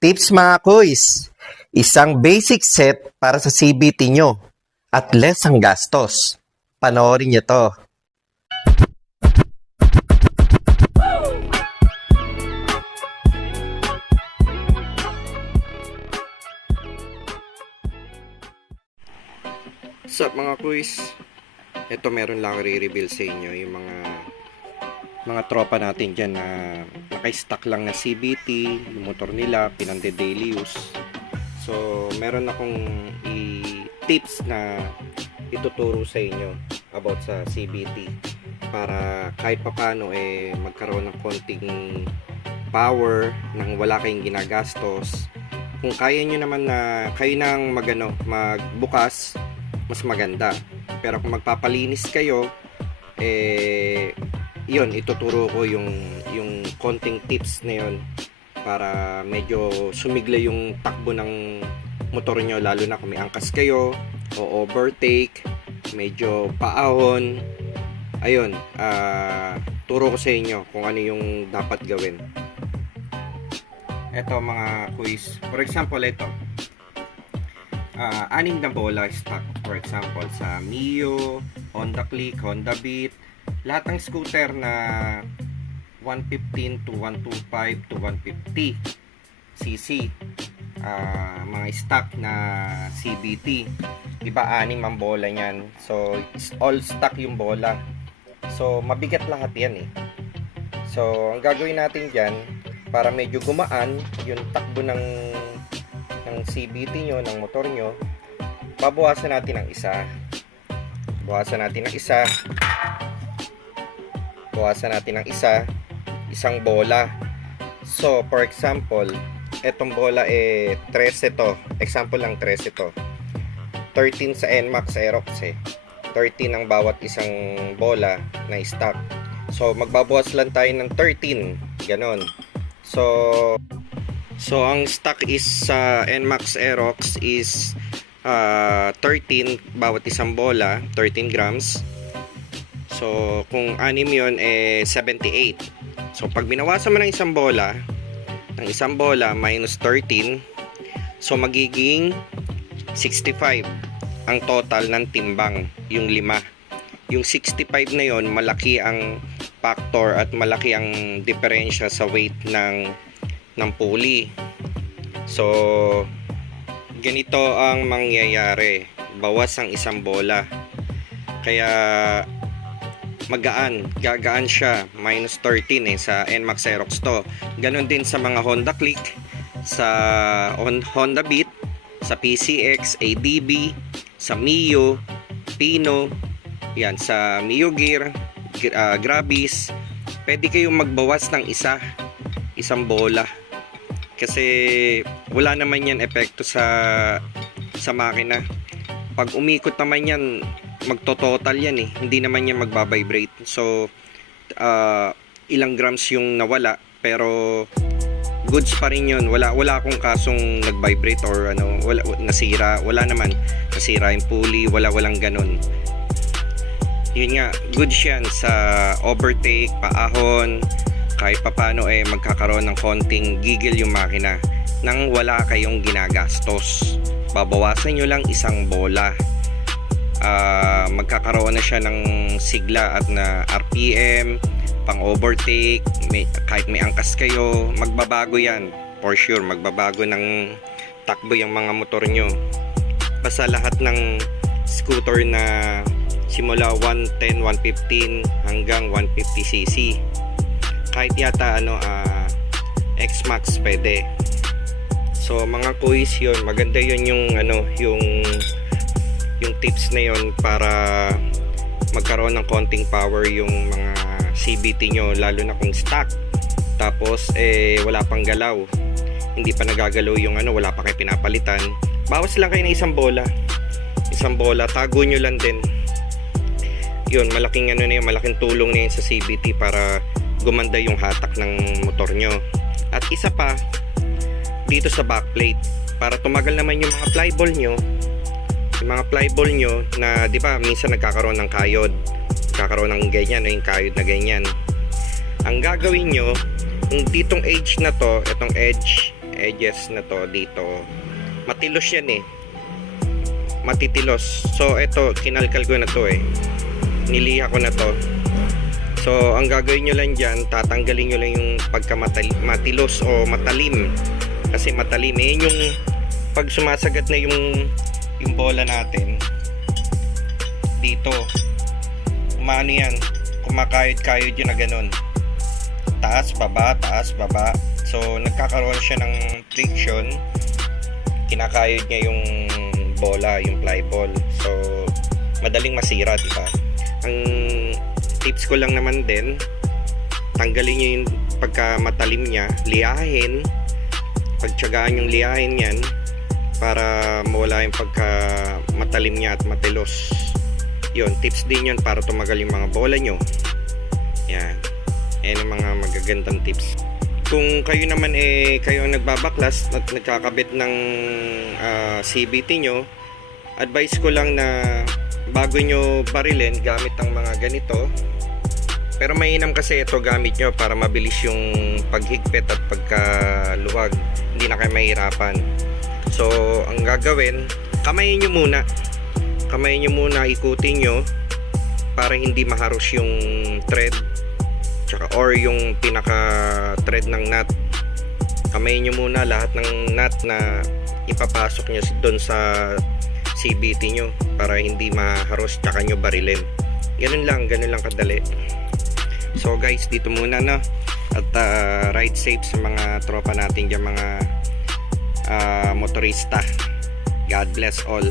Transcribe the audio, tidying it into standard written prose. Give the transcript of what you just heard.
Tips mga kuys, isang basic set para sa CBT nyo at less ang gastos. Panoorin nyo to. What's up mga kuys? Ito meron lang re-reveal sa inyo yung mga tropa natin dyan na naka-stock lang na CBT, yung motor nila, pinande-daily use. So, meron akong tips na ituturo sa inyo about sa CBT para kahit papano magkaroon ng konting power nang wala kayong ginagastos. Kung kaya nyo naman na kayo nang magbukas, mas maganda. Pero kung magpapalinis kayo, yun, ituturo ko yung konting tips na yun para medyo sumigla yung takbo ng motor nyo, lalo na kung may angkas kayo o overtake, medyo paahon. Ayun, turo ko sa inyo kung ano yung dapat gawin. Ito mga quiz, for example, ito 6 na bola stock, for example sa Mio, Honda Click, Honda Beat, lahat ng scooter na 115 to 125 to 150 cc, mga stock na CBT, diba 6 ang bola niyan. So all stock yung bola, so mabigat lahat yan So ang gagawin natin dyan para medyo gumaan yung takbo ng CBT nyo, ng motor nyo, babawasan natin ng isa. Bawasan natin ng isang bola. So, for example, etong bola 13 to. Example lang, 13 to. 13 sa NMAX Aerox 13 ang bawat isang bola na stock. So, magbabawas lang tayo ng 13. Ganon. So ang stock is sa NMAX Aerox is 13 bawat isang bola, 13 grams. So kung 6 yun 78. So pag binawasan mo ng isang bola minus 13, so magiging 65 ang total ng timbang, yung 5. Yung 65 na yon, malaki ang factor at malaki ang diferensya sa weight ng pulley. So ganito ang mangyayari, bawas ang isang bola, kaya gagaan siya, minus 13 sa NMAX Aerox to. Ganon din sa mga Honda Click, sa Honda Beat, sa PCX, ADB, sa Mio, Pino, yan, sa Mio Gear, Grabis, pwede kayong magbawas ng isang bola. Kasi wala naman yan epekto sa makina. Pag umikot naman yan, magto-total yan hindi naman yan magbabibrate. So ilang grams yung nawala, pero goods pa rin yun. Wala akong kasong nag-vibrate or nasira. Wala naman nasira yung pulley, walang ganun. Yun nga, goods yan sa overtake, paahon, kahit papano magkakaroon ng konting gigil yung makina nang wala kayong ginagastos. Babawasan nyo lang isang bola, magkakaroon na siya ng sigla at na RPM pang overtake. Kahit may angkas kayo, magbabago yan for sure. Magbabago ng takbo yung mga motor nyo. Basta lahat ng scooter na simula 110, 115 hanggang 150cc, kahit yata X-Max pwede. So mga kuys, yun, maganda yun yung tips na yun para magkaroon ng konting power yung mga CBT nyo, lalo na kung stock, tapos wala pang galaw, hindi pa nagagalaw yung wala pa kayo pinapalitan. Bawas lang kayo ng isang bola, tago nyo lang din yun. Malaking malaking tulong na yun sa CBT para gumanda yung hatak ng motor nyo. At isa pa, dito sa backplate, para tumagal naman yung mga flyball nyo. Yung mga flyball nyo na, di ba, minsan nagkakaroon ng kayod, nagkakaroon ng ganyan, yung kayod na ganyan. Ang gagawin nyo, yung ditong edge na to, itong edge, edges na to dito, matilos yan eh, matitilos. So ito, kinalkal ko na to eh, niliha ko na to. So ang gagawin nyo lang dyan, tatanggalin nyo lang yung pagkamatilos o matalim, kasi matalim eh, yung pag sumasagat na yung bola natin dito, umano yan, kumakayod-kayod yun na ganun, taas baba, taas baba. So nagkakaroon siya ng friction, kinakayod niya yung bola, yung fly ball. So madaling masira, diba? Ang tips ko lang naman din, tanggalin nyo yung pagka matalim niya, liahin, pagtyagaan yung liahin yan para mawala yung pagka matalim niya at matilos. Yun, tips din yun para tumagal yung mga bola nyo. Yan, yan yung mga magagandang tips. Kung kayo naman kayo ang nagbabaklas at nagkakabit ng CVT nyo, advice ko lang na bago nyo barilin, gamit ang mga ganito. Pero mainam kasi ito gamit nyo para mabilis yung paghigpit at pagkaluwag, hindi na kayo mahirapan. So ang gagawin, kamayin nyo muna, ikutin nyo para hindi maharus yung thread tsaka or yung pinaka thread ng nut. Kamayin nyo muna lahat ng nut na ipapasok nyo doon sa CVT nyo para hindi maharus tsaka nyo barilin. Ganun lang kadali. So guys, dito muna no, at ride safe sa mga tropa natin dyan, mga motorista. God bless all.